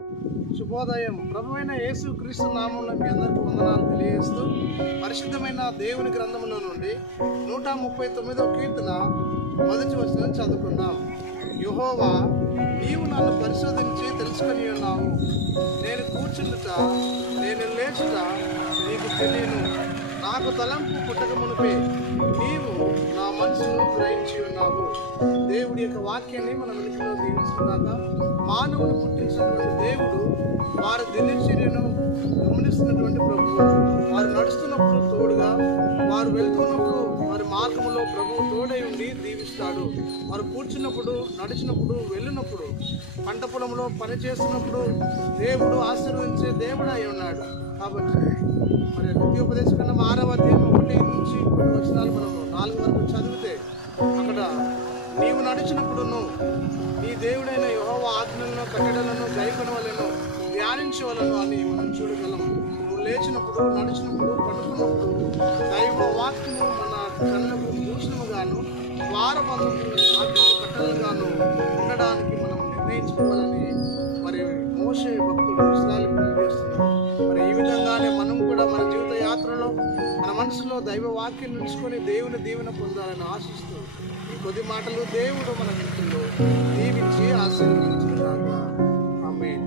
శుభోదయం. ప్రభువైన యేసు క్రీస్తు నామమున మీ అందరికీ వందనాలు తెలియజేస్తూ పరిశుద్ధమైన దేవుని గ్రంథములో నుండి 139వ కీర్తన మొదటి వచనం చదువుకుందాం. యెహోవా, నీవు నన్ను పరిశోధించి తెలుసుకొని ఉన్నావు. నేను కూర్చుండుట, నేను లేచుట నీకు తెలియను. నాకు తలంపు పుట్టక మునిపే నీవు నా మనసును గ్రహించి ఉన్నావు. దేవుడి యొక్క వాక్యాన్ని మన వెలుగులో దీవించుకున్నాక, మానవుని పుట్టించినటువంటి దేవుడు వారి దినచర్యను గమనిస్తున్నటువంటి ప్రభువు. వారు నడుస్తున్నప్పుడు తోడుగా, వారు వెళ్తున్నప్పుడు వారి మార్గంలో ప్రభువు తోడై ఉండి దీవిస్తాడు. వారు కూర్చున్నప్పుడు, నడిచినప్పుడు, వెళ్ళినప్పుడు, పంట పొలంలో పని చేస్తున్నప్పుడు దేవుడు ఆశీర్వదించే దేవుడు అయి ఉన్నాడు. కాబట్టి మరి ద్వితీయోపదేశకాండం 6వ అధ్యాయం 1 నుంచి 10 వచనాలు మనం 4 వరకు చదివితే, అక్కడ నీవు నడిచినప్పుడును నీ దేవుడైన యెహోవా ఆజ్ఞలను కట్టడలను గైకొనవలెను, ధ్యానించవలను అని మనం చూడగలం. నువ్వు లేచినప్పుడు, నడిచినప్పుడు, పడుకున్నప్పుడు దైవ వాక్యము మన కళ్ళకు భూషణముగాను, ద్వారబంధము ఆజ్ఞలు కట్టలుగాను ఉండడానికి మనం నిర్ణయించుకోవాలని మరి మోషే భక్తుడు ఇశ్రాయేలు చేస్తున్నాడు. మరి ఈ విధంగానే మనం కూడా మన జీవిత యాత్రలో మన మనసులో దైవ వాక్యం నిలుచుకొని దేవుని దీవెన పొందాలని ఆశిస్తూ ఈ కొద్ది మాటలు దేవుడు మన వింటుల్లో దీవించి ఆశీర్వదించుగాక. ఆమేన్.